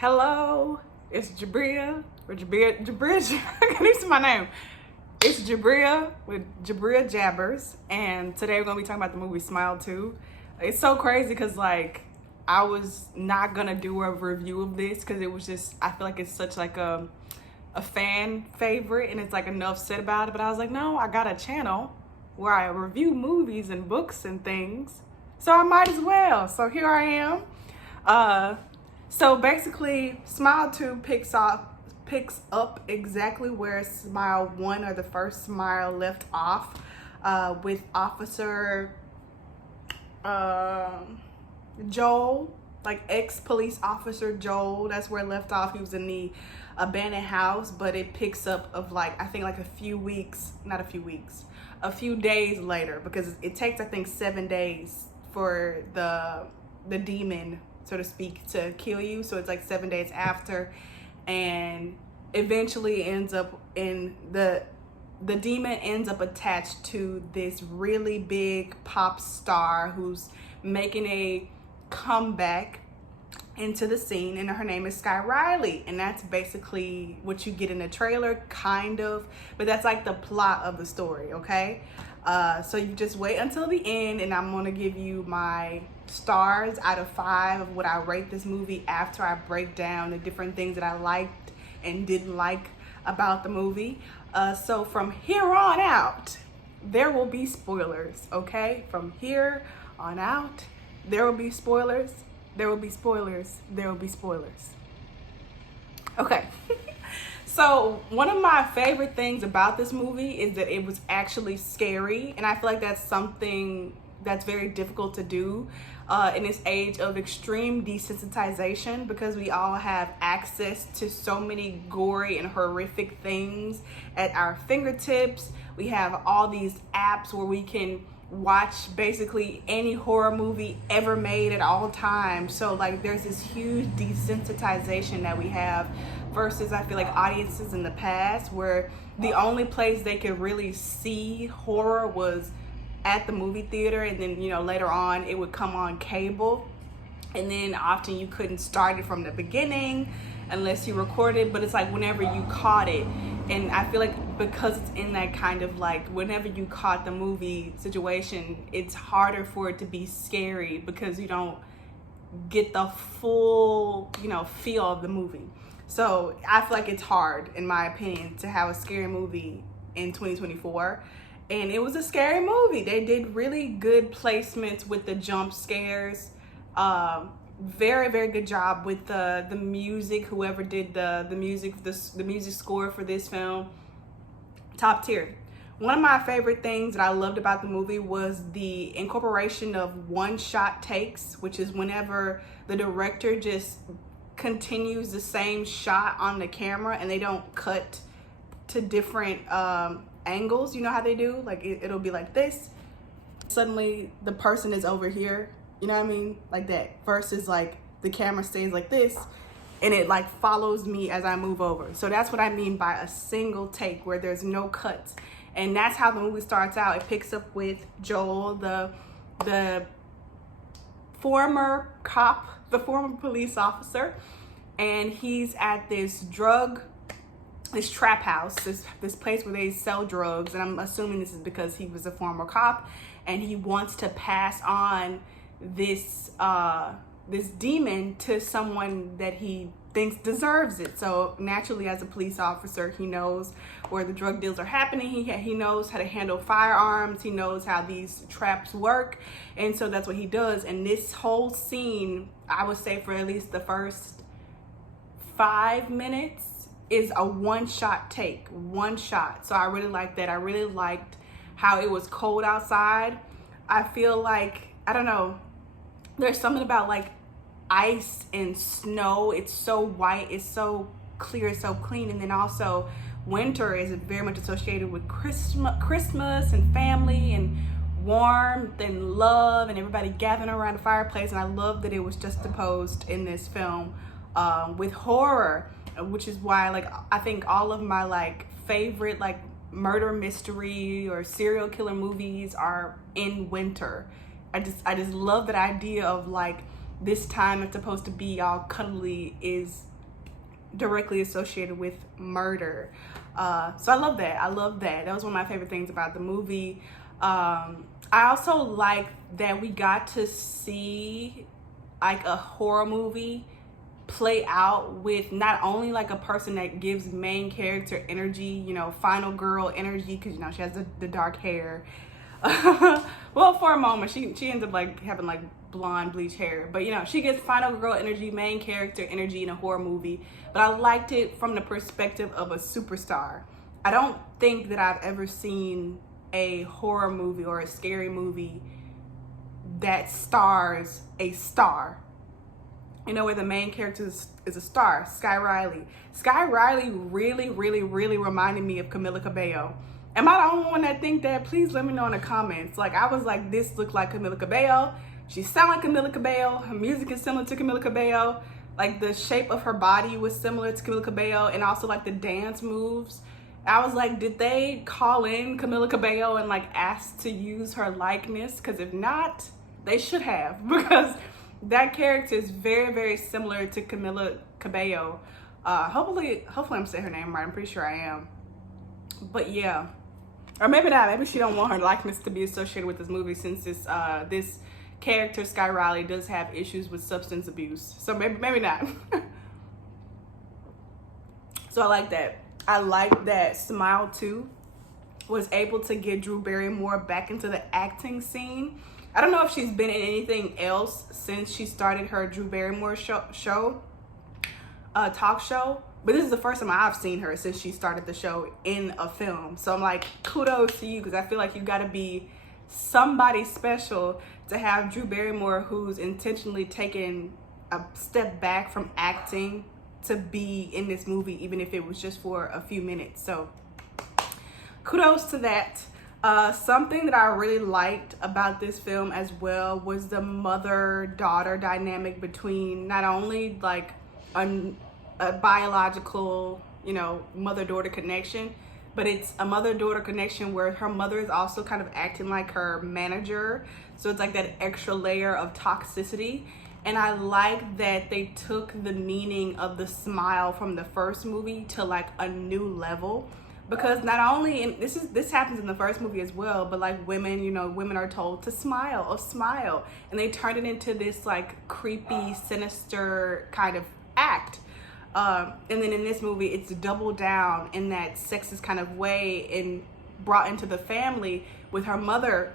Hello, it's Jabria, or Jabria, I can't even say my name. It's Jabria with Jabria Jabbers, and today we're gonna be talking about the movie Smile 2. It's so crazy because I was not gonna do a review of this because it was just, I feel like it's such like a fan favorite and it's like enough said about it, but I was like, no, I got a channel where I review movies and books and things, so I might as well. So here I am. So basically, Smile 2 picks up exactly where Smile 1, or the first Smile, left off, with Officer Joel, like ex-police officer Joel. That's where it left off. He was in the abandoned house, but it picks up of I think a few days later, because it takes I think 7 days for the demon, so to speak, to kill you. So it's like 7 days after, and eventually ends up in the demon ends up attached to this really big pop star who's making a comeback into the scene, and her name is Sky Riley, and that's basically what you get in the trailer, kind of, but that's like the plot of the story. Okay, so you just wait until the end, and I'm gonna give you my stars out of 5 of what I rate this movie after I break down the different things that I liked and didn't like about the movie. So from here on out, there will be spoilers. Okay, from here on out, there will be spoilers. There will be spoilers. There will be spoilers. Okay. So one of my favorite things about this movie is that it was actually scary, and I feel like that's something that's very difficult to do in this age of extreme desensitization, because we all have access to so many gory and horrific things at our fingertips. We have all these apps where we can watch basically any horror movie ever made at all times. So there's this huge desensitization that we have, versus I feel like audiences in the past, where the only place they could really see horror was at the movie theater, and then later on it would come on cable, and then often you couldn't start it from the beginning unless you recorded, but it's like whenever you caught it. And I feel like because it's in that kind of whenever you caught the movie situation, it's harder for it to be scary because you don't get the full feel of the movie. So I feel like it's hard, in my opinion, to have a scary movie in 2024. And it was a scary movie. They did really good placements with the jump scares. Very, very good job with the music. Whoever did the music score for this film, top tier. One of my favorite things that I loved about the movie was the incorporation of one-shot takes, which is whenever the director just continues the same shot on the camera and they don't cut to different angles. You know how they do? It'll be like this. Suddenly the person is over here. You know what I mean? Like that. Versus the camera stays like this and it follows me as I move over. So that's what I mean by a single take, where there's no cuts. And that's how the movie starts out. It picks up with Joel, the former cop, the former police officer, and he's at this trap house, this place where they sell drugs, and I'm assuming this is because he was a former cop and he wants to pass on this demon to someone that he thinks deserves it. So naturally, as a police officer, he knows where the drug deals are happening. He knows how to handle firearms. He knows how these traps work, and so that's what he does. And this whole scene, I would say for at least the first 5 minutes, is a one-shot take, one shot. So I really liked that. I really liked how it was cold outside. I feel like, I don't know, there's something about ice and snow. It's so white, it's so clear, it's so clean. And then also winter is very much associated with Christmas and family and warmth and love and everybody gathering around the fireplace. And I love that it was juxtaposed in this film with horror, which is why I think all of my favorite murder mystery or serial killer movies are in winter. I just love that idea of this time it's supposed to be all cuddly is directly associated with murder. So I love that. I love that. That was one of my favorite things about the movie. I also like that we got to see like a horror movie play out with not only like a person that gives main character energy, you know, final girl energy, because you know she has the dark hair. Well, for a moment she ends up like having like blonde bleach hair, but you know, she gets final girl energy, main character energy in a horror movie. But I liked it from the perspective of a superstar. I don't think that I've ever seen a horror movie or a scary movie that stars a star, you know, where the main character is a star. Sky Riley really reminded me of Camila Cabello. Am I the only one that think that? Please let me know in the comments. Like, I was like, this looked like Camila Cabello. She sounded like Camila Cabello. Her music is similar to Camila Cabello. Like, the shape of her body was similar to Camila Cabello, and also like the dance moves. I was like, did they call in Camila Cabello and like ask to use her likeness? Because if not, they should have, because that character is very similar to Camila Cabello. Hopefully I'm saying her name right. I'm pretty sure I am. But yeah, or maybe not. Maybe she don't want her likeness to be associated with this movie, since this character Sky Riley does have issues with substance abuse. So maybe not. So I like that. I like that Smile 2 was able to get Drew Barrymore back into the acting scene. I don't know if she's been in anything else since she started her Drew Barrymore talk show, but this is the first time I've seen her since she started the show in a film. So I'm like, kudos to you, because I feel like you got to be somebody special to have Drew Barrymore, who's intentionally taken a step back from acting, to be in this movie, even if it was just for a few minutes. So kudos to that. Something that I really liked about this film as well was the mother-daughter dynamic between not only like a biological, you know, mother-daughter connection, but it's a mother-daughter connection where her mother is also kind of acting like her manager. So it's like that extra layer of toxicity. And I like that they took the meaning of the smile from the first movie to like a new level. Because not only, and this happens in the first movie as well, but like women, you know, women are told to smile, and they turn it into this like creepy, sinister kind of act. And then in this movie, it's doubled down in that sexist kind of way and brought into the family, with her mother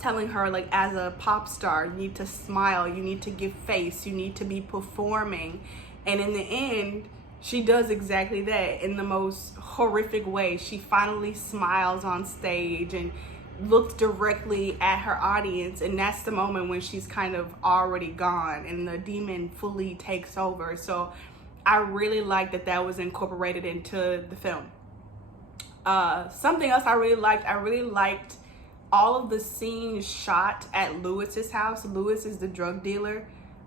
telling her, like, as a pop star, you need to smile, you need to give face, you need to be performing. And in the end, she does exactly that in the most horrific way. She finally smiles on stage and looks directly at her audience, and that's the moment when she's kind of already gone and the demon fully takes over. So I really like that that was incorporated into the film. Something else I really liked all of the scenes shot at Lewis's house. Lewis is the drug dealer.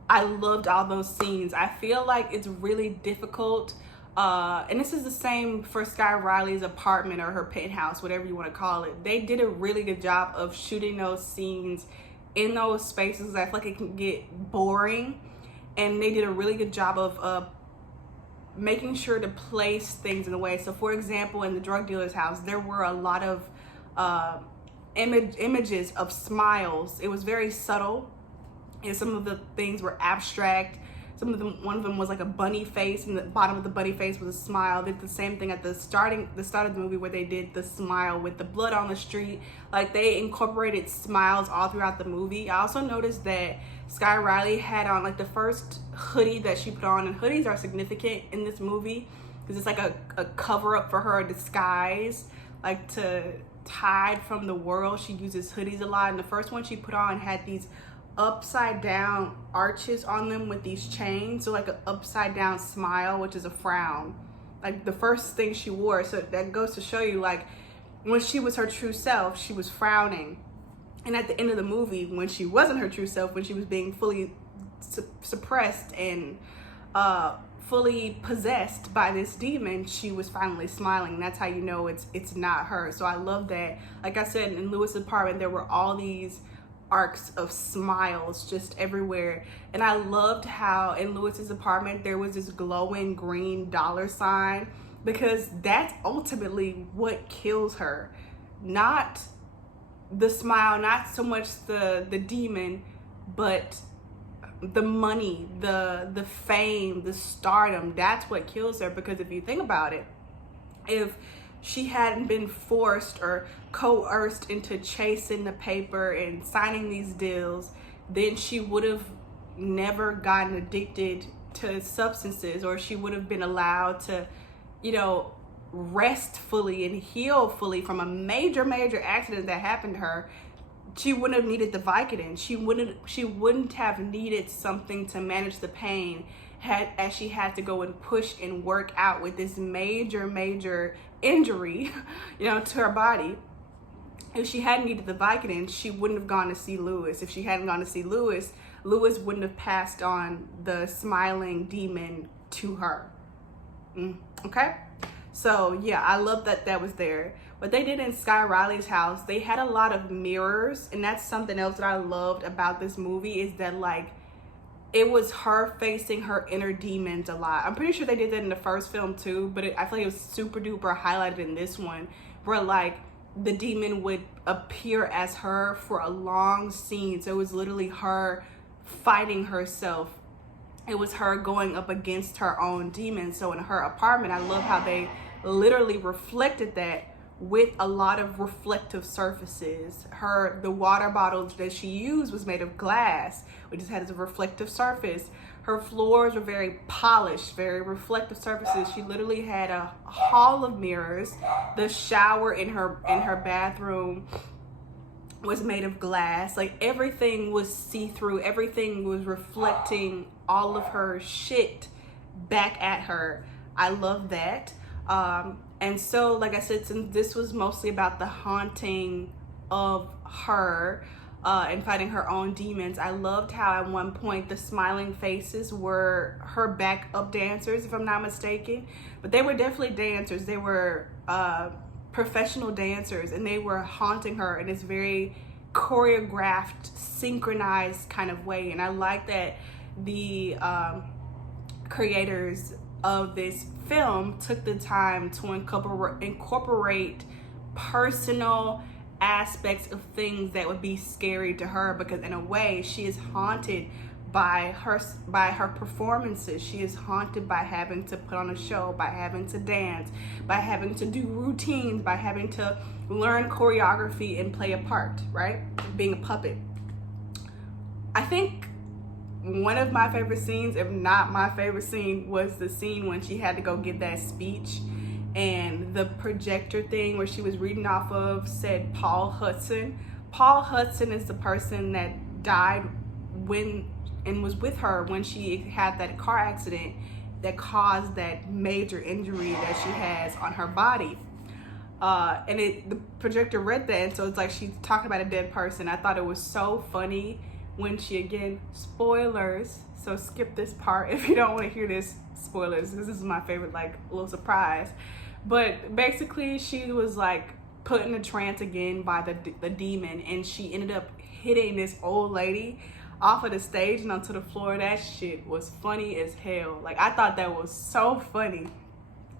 I loved all those scenes. I feel like it's really difficult, and this is the same for Sky Riley's apartment or her penthouse, whatever you want to call it. They did a really good job of shooting those scenes in those spaces. I feel like it can get boring, and they did a really good job of making sure to place things in a way. So for example, in the drug dealer's house, there were a lot of images of smiles. It was very subtle, and some of the things were abstract. Some of them, one of them was like a bunny face, and the bottom of the bunny face was a smile. They did the same thing at the start of the movie, where they did the smile with the blood on the street. Like, they incorporated smiles all throughout the movie. I also noticed that Sky Riley had on like the first hoodie that she put on, and hoodies are significant in this movie because it's like a cover up for her, a disguise, like to hide from the world. She uses hoodies a lot, and the first one she put on had these upside down arches on them with these chains, so like an upside down smile, which is a frown, like the first thing she wore. So that goes to show you, like, when she was her true self, she was frowning, and at the end of the movie, when she wasn't her true self, when she was being fully suppressed and fully possessed by this demon, she was finally smiling. And that's how you know it's not her. So I love that. Like I said, in Lewis's apartment, there were all these arcs of smiles just everywhere. And I loved how in Lewis's apartment there was this glowing green dollar sign, because that's ultimately what kills her. Not the smile, not so much the demon, but the money, the fame, the stardom. That's what kills her. Because if you think about it, if she hadn't been forced or coerced into chasing the paper and signing these deals, then she would have never gotten addicted to substances, or she would have been allowed to, you know, rest fully and heal fully from a major accident that happened to her. She wouldn't have needed the Vicodin. She wouldn't have needed something to manage the pain, as she had to go and push and work out with this major injury, you know, to her body. If she hadn't needed the Vicodin, she wouldn't have gone to see Lewis. If she hadn't gone to see Lewis, Lewis wouldn't have passed on the smiling demon to her. Okay? So yeah, I love that that was there. What they did in Sky Riley's house, they had a lot of mirrors, and that's something else that I loved about this movie, is that like it was her facing her inner demons a lot. I'm pretty sure they did that in the first film too, but I feel like it was super duper highlighted in this one, where like the demon would appear as her for a long scene. So it was literally her fighting herself. It was her going up against her own demons. So in her apartment, I love how they literally reflected that with a lot of reflective surfaces. The water bottles that she used was made of glass, which just had a reflective surface. Her floors were very polished, very reflective surfaces. She literally had a hall of mirrors. The shower in her bathroom was made of glass. Like everything was see-through. Everything was reflecting all of her shit back at her. I love that. And so, like I said, since this was mostly about the haunting of her and fighting her own demons, I loved how at one point the smiling faces were her backup dancers, if I'm not mistaken. But they were definitely dancers. They were professional dancers, and they were haunting her in this very choreographed, synchronized kind of way. And I like that the creators of this film took the time to incorporate personal aspects of things that would be scary to her, because in a way she is haunted by her performances. She is haunted by having to put on a show, by having to dance, by having to do routines, by having to learn choreography and play a part, right? Being a puppet. I think one of my favorite scenes, if not my favorite scene, was the scene when she had to go give that speech, and the projector thing where she was reading off of said Paul Hudson. Paul Hudson is the person that died and was with her when she had that car accident that caused that major injury that she has on her body. And the projector read that, and so it's like she's talking about a dead person. I thought it was so funny when she, again, spoilers, so skip this part if you don't want to hear this, spoilers. This is my favorite, like, little surprise. But basically, she was like put in a trance again by the demon, and she ended up hitting this old lady off of the stage and onto the floor. That shit was funny as hell. Like, I thought that was so funny.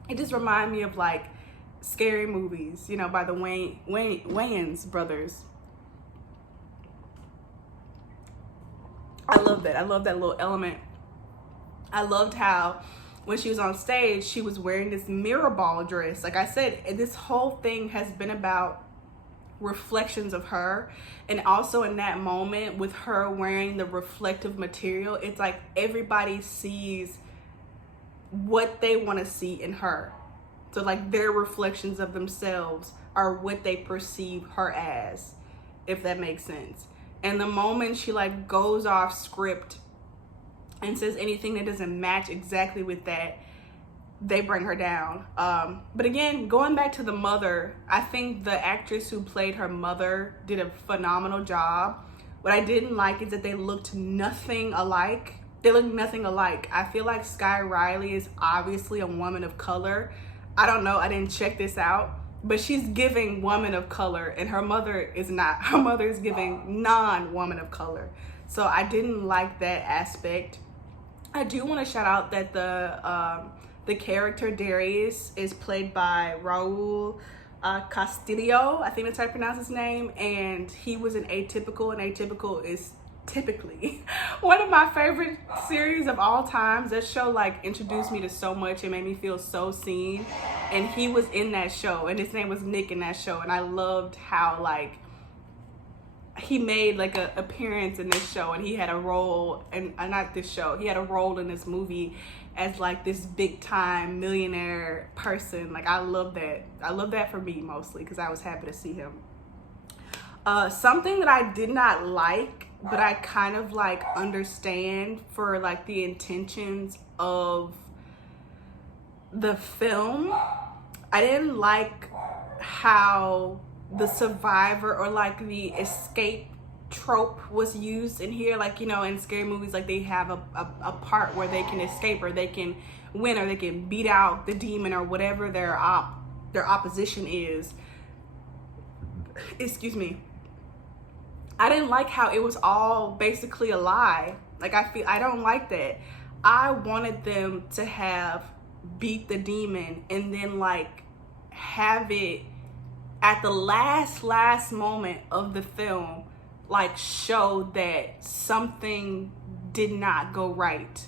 It just reminded me of like scary movies, you know, by the Wayans brothers. I love that. I love that little element. I loved how when she was on stage, she was wearing this mirror ball dress. Like I said, this whole thing has been about reflections of her. And also in that moment with her wearing the reflective material, it's like everybody sees what they want to see in her. So like their reflections of themselves are what they perceive her as, if that makes sense. And the moment she like goes off script and says anything that doesn't match exactly with that, they bring her down. But again, going back to the mother, I think the actress who played her mother did a phenomenal job. What I didn't like is that they looked nothing alike. They look nothing alike. I feel like Sky Riley is obviously a woman of color. I don't know, I didn't check this out, but she's giving woman of color, and her mother is not. Her mother is giving non-woman of color. So I didn't like that aspect. I do want to shout out that the character Darius is played by Raul Castillo. I think that's how I pronounce his name. And he was an Atypical, and Atypical is typically one of my favorite series of all times. That show like introduced me to so much. It made me feel so seen. And he was in that show, and his name was Nick in that show. And I loved how like he made like an appearance in this show, and he had a role, and not this show, he had a role in this movie as like this big time millionaire person. Like I love that. I love that for me mostly because I was happy to see him. Something that I did not like, but I kind of like understand for like the intentions of the film, I didn't like how the survivor or like the escape trope was used in here. Like, you know, in scary movies, like they have a part where they can escape, or they can win, or they can beat out the demon, or whatever their opposition is. Excuse me. I didn't like how it was all basically a lie. Like I don't like that. I wanted them to have beat the demon and then like have it at the last moment of the film like show that something did not go right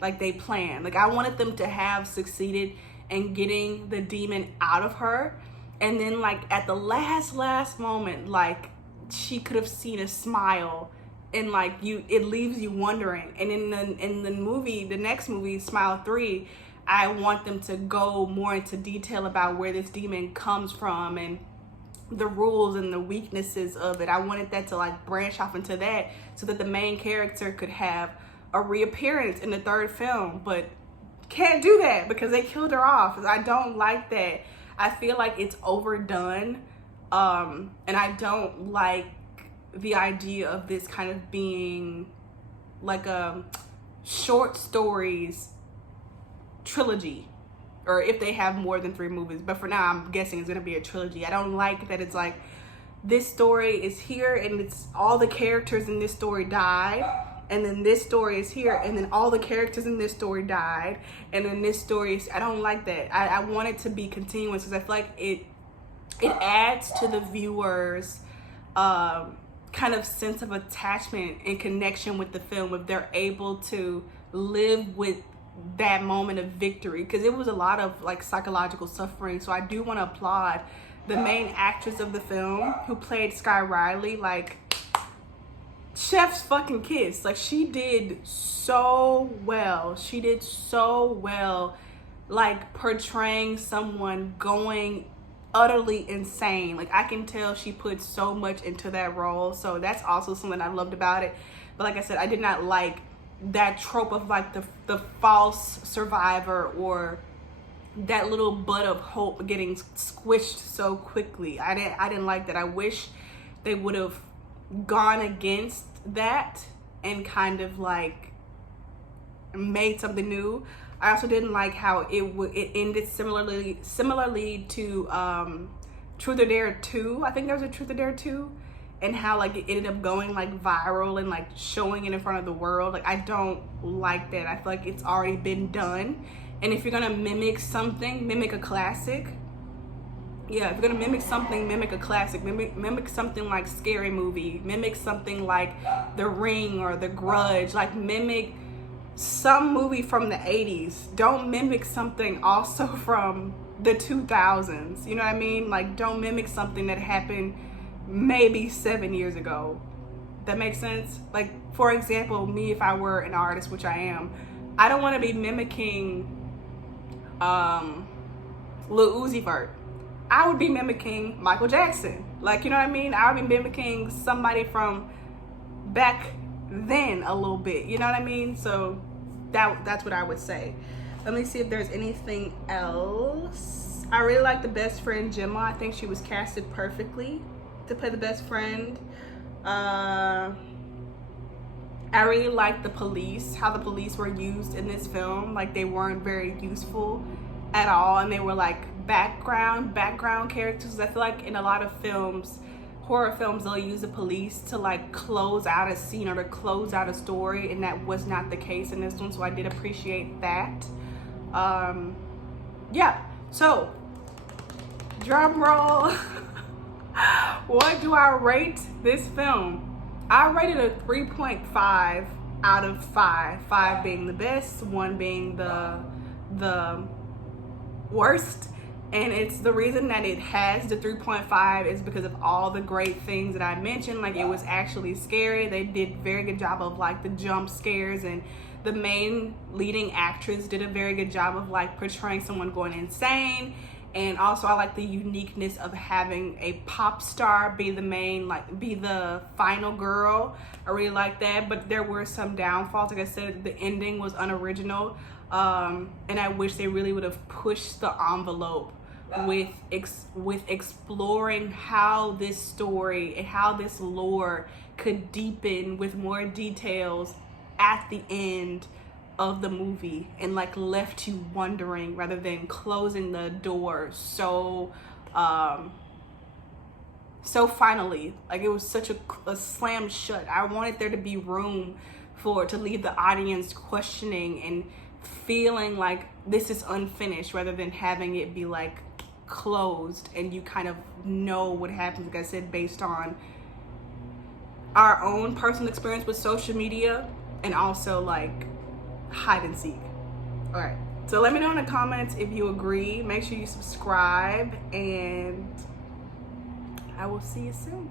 like they planned. Like I wanted them to have succeeded in getting the demon out of her, and then like at the last moment, like she could have seen a smile, and like it leaves you wondering. And in the movie, the next movie, Smile 3, I want them to go more into detail about where this demon comes from and the rules and the weaknesses of it. I wanted that to like branch off into that so that the main character could have a reappearance in the third film, but can't do that because they killed her off. I don't like that. I feel like it's overdone, and I don't like the idea of this kind of being like a short stories trilogy, or if they have more than 3 movies, but for now I'm guessing it's gonna be a trilogy. I don't like that it's like this story is here and it's all the characters in this story died, and then this story is here and then all the characters in this story died, and then this story is, I don't like that. I want it to be continuous because I feel like it adds to the viewers kind of sense of attachment and connection with the film if they're able to live with that moment of victory, because it was a lot of like psychological suffering. So I do want to applaud the main actress of the film who played Sky Riley. Like chef's fucking kiss. Like she did so well. She did so well, like portraying someone going utterly insane. Like I can tell she put so much into that role. So that's also something I loved about it. But like I said, I did not like that trope of like the false survivor or that little bud of hope getting squished so quickly. I didn't like that. I wish they would have gone against that and kind of like made something new. I also didn't like how it ended similarly to Truth or Dare 2. I think there was a Truth or Dare 2. And how like it ended up going like viral and like showing it in front of the world. Like I don't like that. I feel like it's already been done. And if you're gonna mimic something, mimic a classic. Yeah, if you're gonna mimic something, mimic a classic. Mimic something like Scary Movie. Mimic something like The Ring or The Grudge. Like mimic some movie from the 80s. Don't mimic something also from the 2000s. You know what I mean? Like don't mimic something that happened maybe 7 years ago. That makes sense? Like for example, me, if I were an artist, which I am, I don't want to be mimicking Lil Uzi Vert. I would be mimicking Michael Jackson. Like, you know what I mean? I would be mimicking somebody from back then a little bit. You know what I mean? So that's what I would say. Let me see if there's anything else. I really like the best friend Gemma. I think she was casted perfectly to play the best friend. I really like the police, how the police were used in this film. Like they weren't very useful. at all, and they were like background characters. I feel like in a lot of films, horror films, they'll use the police to like close out a scene or to close out a story, and that was not the case in this one, so I did appreciate that. Yeah, so drum roll. What do I rate this film? I rated a 3.5 out of 5. 5 being the best, 1 being the worst. And it's the reason that it has the 3.5 is because of all the great things that I mentioned. Like, it was actually scary. They did a very good job of like the jump scares, and the main leading actress did a very good job of like portraying someone going insane. And also I like the uniqueness of having a pop star be the main, like be the final girl. I really like that, but there were some downfalls. Like I said, the ending was unoriginal, and I wish they really would have pushed the envelope with exploring how this story and how this lore could deepen with more details at the end of the movie, and like left you wondering rather than closing the door so finally. Like, it was such a slam shut. I wanted there to be room to leave the audience questioning and feeling like this is unfinished, rather than having it be like closed and you kind of know what happens, like I said, based on our own personal experience with social media and also like hide and seek. All right, so let me know in the comments if you agree. Make sure you subscribe, and I will see you soon.